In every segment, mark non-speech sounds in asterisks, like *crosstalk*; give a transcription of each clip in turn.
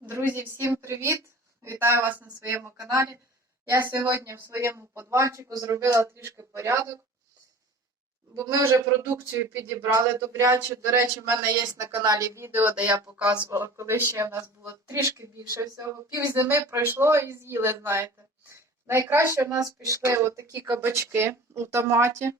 Друзі, всім привіт! Вітаю вас на своєму каналі. Я сьогодні в своєму подвальчику зробила трішки порядок, бо ми вже продукцію підібрали добряче. До речі, в мене є на каналі відео, де я показувала, коли ще в нас було трішки більше всього. Пів зими пройшло і з'їли, знаєте. Найкраще в нас пішли отакі кабачки у томаті.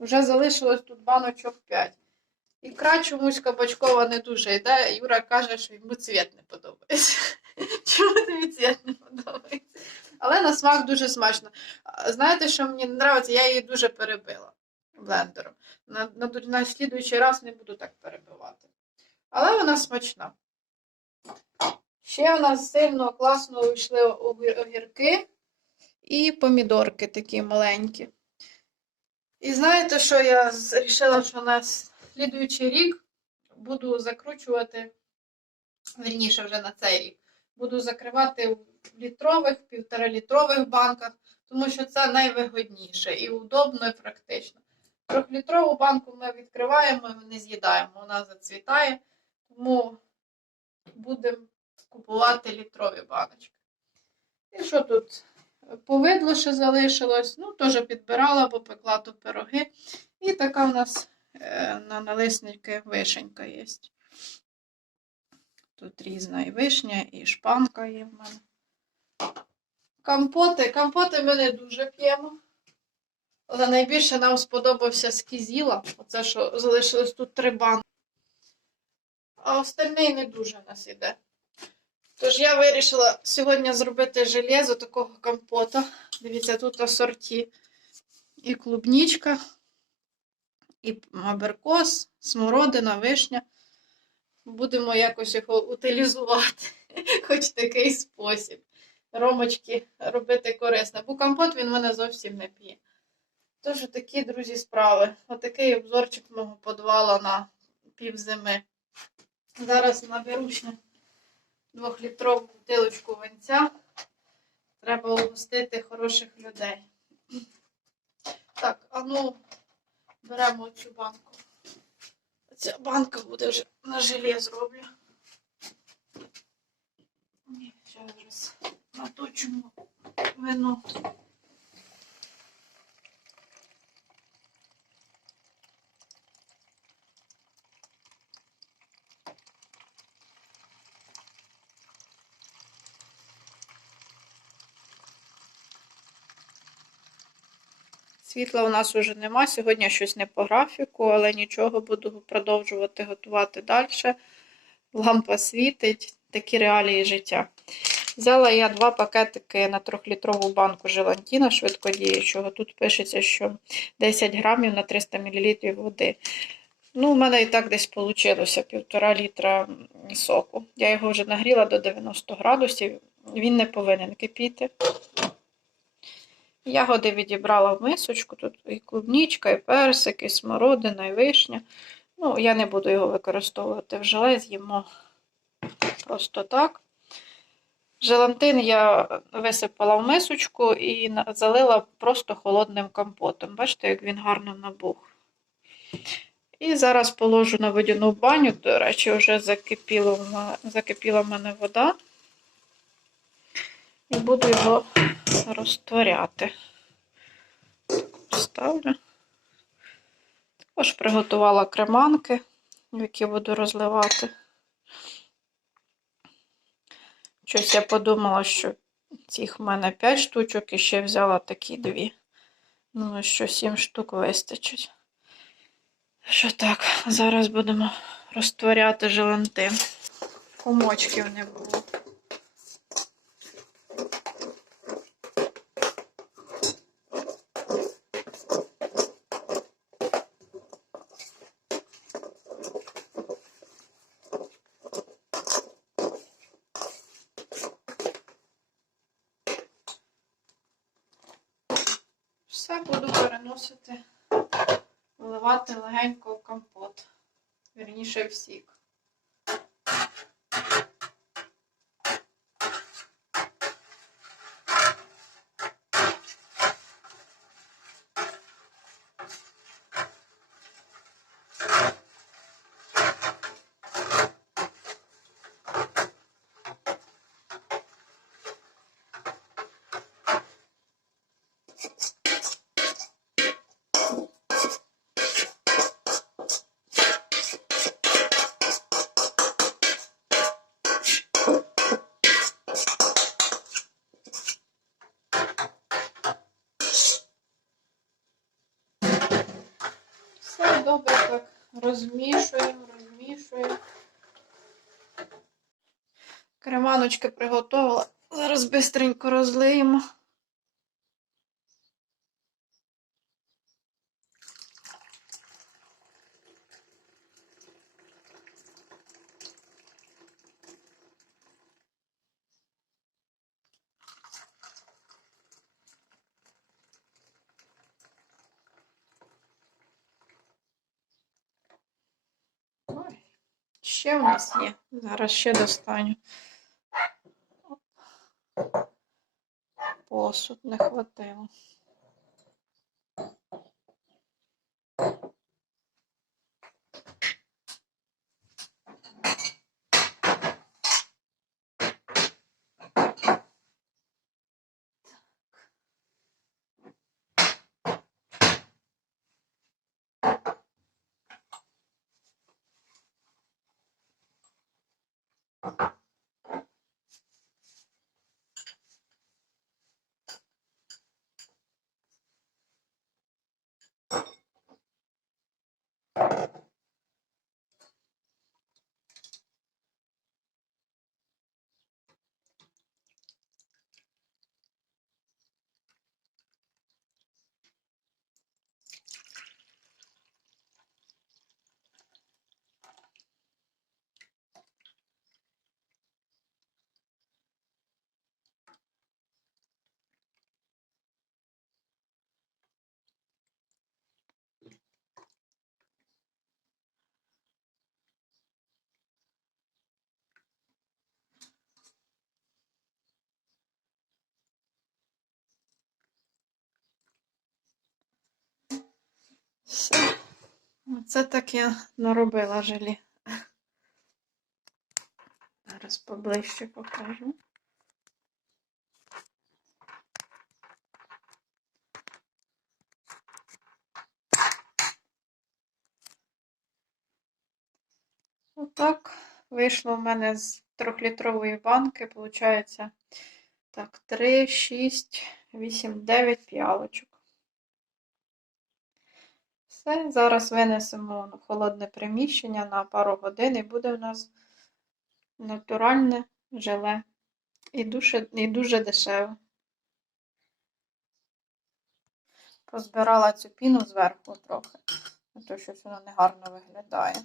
Вже залишилось тут баночок 5. Ікра чомусь кабачкова не дуже йде. Юра каже, що йому цвіт не подобається. *laughs* Чому тобі цвіт не подобається? Але на смак дуже смачно. Знаєте, що мені не подобається? Я її дуже перебила блендером. На, на, на слідуючий раз не буду так перебивати. Але вона смачна. Ще у нас сильно класно вийшли огірки і помідорки такі маленькі. І знаєте, що я вирішила, що на слідуючий рік буду закручувати, верніше вже на цей рік, буду закривати в літрових, півторалітрових банках, тому що це найвигодніше і удобно, і практично. Трьохлітрову банку ми відкриваємо і не з'їдаємо, вона зацвітає, тому будемо купувати літрові баночки. І що тут? Повидло ще залишилось, ну, теж підбирала, бо пекла то пироги. І така у нас е, на налисники вишенька є. Тут різна і вишня, і шпанка є в мене. Компоти. Компоти ми не дуже п'ємо. Але найбільше нам сподобався з кізіла. Оце, що залишилось тут три банки. А остальний не дуже нас іде. Тож я вирішила сьогодні зробити желе з такого компота. Дивіться, тут асорті і клубнічка, і аберкос, смородина, вишня. Будемо якось його утилізувати, *laughs* хоч такий спосіб. Ромочки робити корисне. Бо компот він мене зовсім не п'є. Тож такі, друзі, справи. Отакий обзорчик мого подвала на півзими. Зараз наберу ще двохлітрову бутилочку винця. Треба угостити хороших людей. Так, а ну, беремо цю банку. Ця банка буде вже на желе зроблю. Зараз наточимо вино. Світла у нас уже нема. Сьогодні щось не по графіку, але нічого, буду продовжувати готувати далі. Лампа світить, такі реалії життя. Взяла я два пакетики на 3-літрову банку желантіна швидкодіючого. Тут пишеться, що 10 грамів на 300 мл води. Ну, у мене і так десь вийшло півтора літра соку. Я його вже нагріла до 90 градусів, він не повинен кипіти. Ягоди відібрала в мисочку. Тут і клубнічка, і персик, і смородина, і вишня. Ну, я не буду його використовувати в желе, з'їмо просто так. Желантин я висипала в мисочку і залила просто холодним компотом. Бачите, як він гарно набух. І зараз положу на водяну баню. До речі, вже закипіла в мене вода. І буду його розтворяти. Ставлю. Також приготувала креманки, які буду розливати. Щось я подумала, що цих в мене 5 штучок і ще взяла такі дві. Ну, що 7 штук вистачить. Що так, зараз будемо розтворяти желантин. Комочків не було. Все переносити, вливати легенько компот. Вірніше в сік. Все добре так розмішуємо, розмішуємо. Креманочки приготувала. Зараз бистренько розлиємо. Ой, ще в нас є. Зараз ще достаню. Посуд не хватило. Все. Оце так я наробила желі. Зараз поближче покажу. Отак вийшло в мене з трьохлітрової банки, виходить, так, 3, 6, 8, 9 п'ялочок. Все, зараз винесемо холодне приміщення на пару годин і буде у нас натуральне желе. І дуже, і дуже дешеве. Позбирала цю піну зверху трохи, а то щось воно негарно виглядає.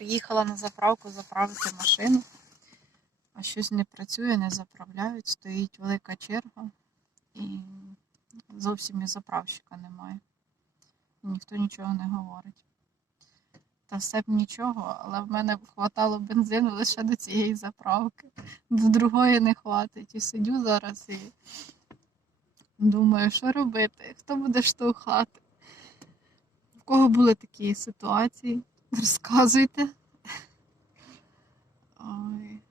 Приїхала на заправку заправити машину, а щось не працює, не заправляють, стоїть велика черга і зовсім і заправщика немає. І ніхто нічого не говорить. Та все б нічого, але в мене хватало бензину лише до цієї заправки. До другої не хватить. І сидю зараз і думаю, що робити, хто буде штовхати. В кого були такі ситуації? Розказуйте. Ой.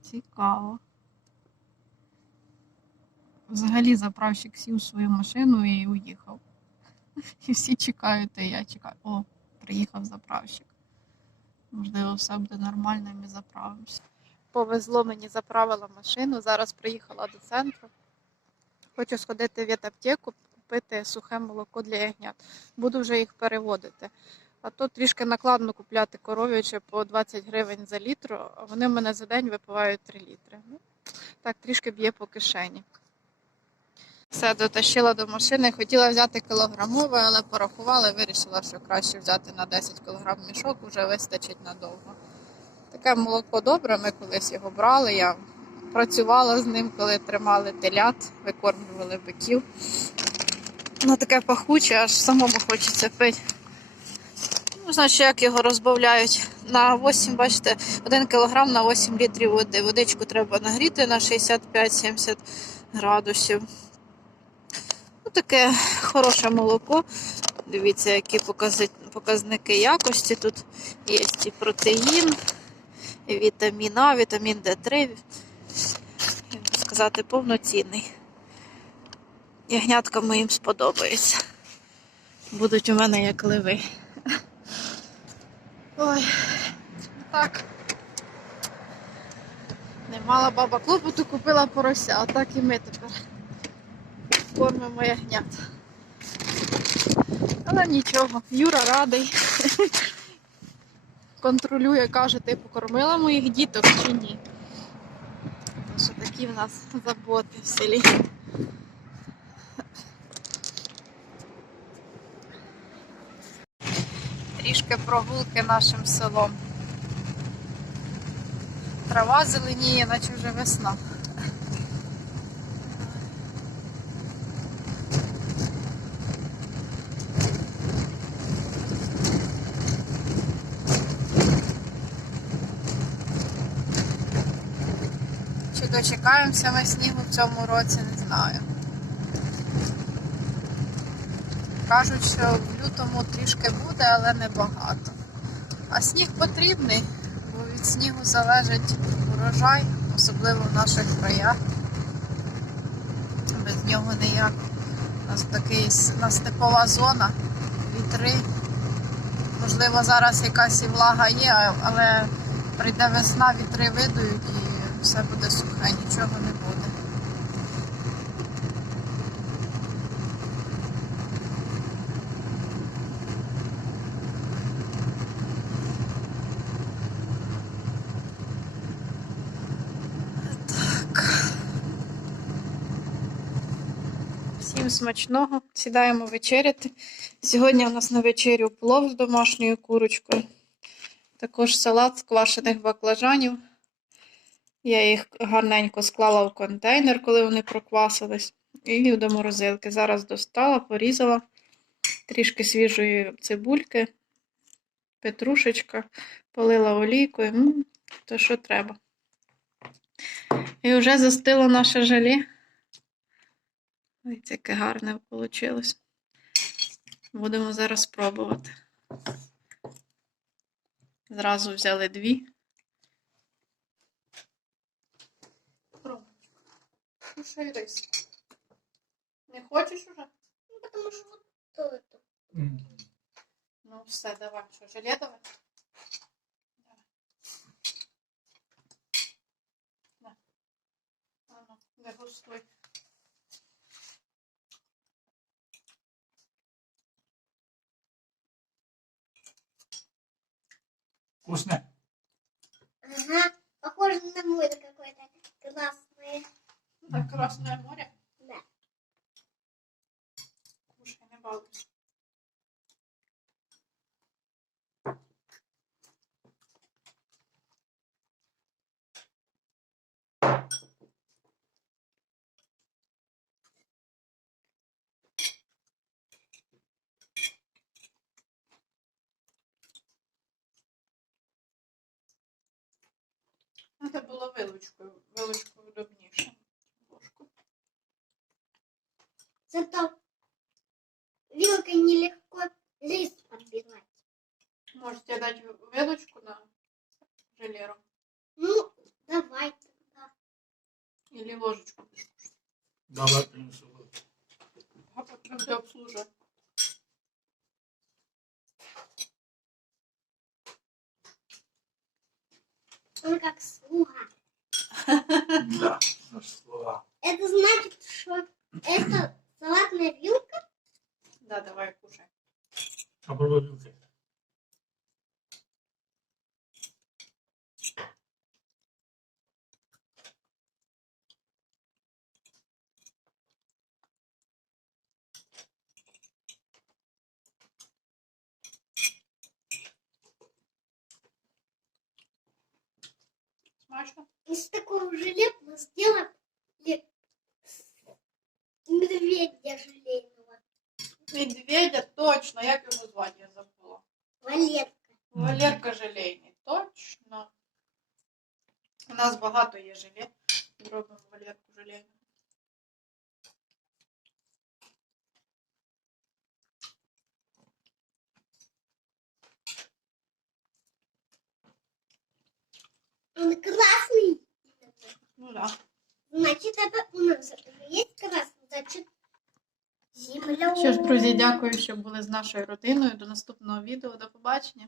Цікаво. Взагалі заправщик сів в свою машину і уїхав. І всі чекають, і я чекаю. О, приїхав заправщик. Можливо, все буде нормально, і ми заправимося. Повезло мені, заправила машину. Зараз приїхала до центру. Хочу сходити в ветаптеку, купити сухе молоко для ягнят. Буду вже їх переводити. А то трішки накладно купляти коров'яче по 20 гривень за літру, а вони в мене за день випивають 3 літри. Ну, так трішки б'є по кишені. Все, дотащила до машини. Хотіла взяти кілограмове, але порахувала, вирішила, що краще взяти на 10 кілограм мішок, вже вистачить надовго. Таке молоко добре, ми колись його брали. Я працювала з ним, коли тримали телят, викормлювали биків. Воно таке пахуче, аж самому хочеться пити. Ну, значить, як його розбавляють на 8, бачите, 1 кг на 8 літрів води. Водичку треба нагріти на 65-70 градусів. Ну, Таке хороше молоко. Дивіться, які показники якості. Тут є і протеїн, і вітамін А, вітамін Д3. Як сказати, повноцінний. Ягнятка моїм сподобається. Будуть у мене як ливи. Ой, так. Не мала баба клопоту, купила порося, а так і ми тепер кормимо ягнят. Але нічого, Юра радий. Контролює, каже, ти покормила моїх діток чи ні. Тож такі в нас заботи в селі. Трішки прогулки нашим селом. Трава зеленіє, наче вже весна. Чи дочекаємося ми снігу в цьому році, не знаю. Кажуть, що в лютому трішки буде, але не багато. А сніг потрібний, бо від снігу залежить урожай, особливо в наших краях. Без нього ніяк. У нас такий у нас степова зона, вітри. Можливо, зараз якась і влага є, але прийде весна, вітри видують і все буде сухе, нічого не буде. Так. Всім смачного. Сідаємо вечеряти. Сьогодні у нас на вечерю плов з домашньою курочкою. Також салат з квашених баклажанів. Я їх гарненько склала в контейнер, коли вони проквасились. І до морозилки. Зараз достала, порізала трішки свіжої цибульки, петрушечка, полила олійкою. То що треба. І вже застило наше желе. Ось яке гарне вийшло. Будемо зараз пробувати. Зразу взяли дві. Кушай рис. Не хочеш уже? Ну, потому что вот то это. Ну все, давай. Що, желе давай? Давай. На. А ну, дегустуй. Вкусно. Ага, похоже на море какое-то классное. На Красное море? Да. Кушай, не балуйся. Вилочкою. Вилочкою удобніше. Ложку. Зато вилкой нелегко лист подбирать. Можете дать вилочку на желеру Ну, давай тогда. или ложечку. Давай принесу. А потом ты обслуживай. Он как слуга. Да, *laughs* наш слова. Это значит, что это салатная вилка? Да, давай кушай. Попробуй вилкой. Смачно? Из такого желе мы сделали медведя желейного. Медведя, точно, як його звати, я забула. Валетка. Валерка желейний, точно. У нас багато є желе. Зробимо Валерку желейну. красный. Ну да. Значит, это у нас есть красный, значит, земля. Що ж, друзі, дякую, що були з нашою родиною. До наступного відео. До побачення.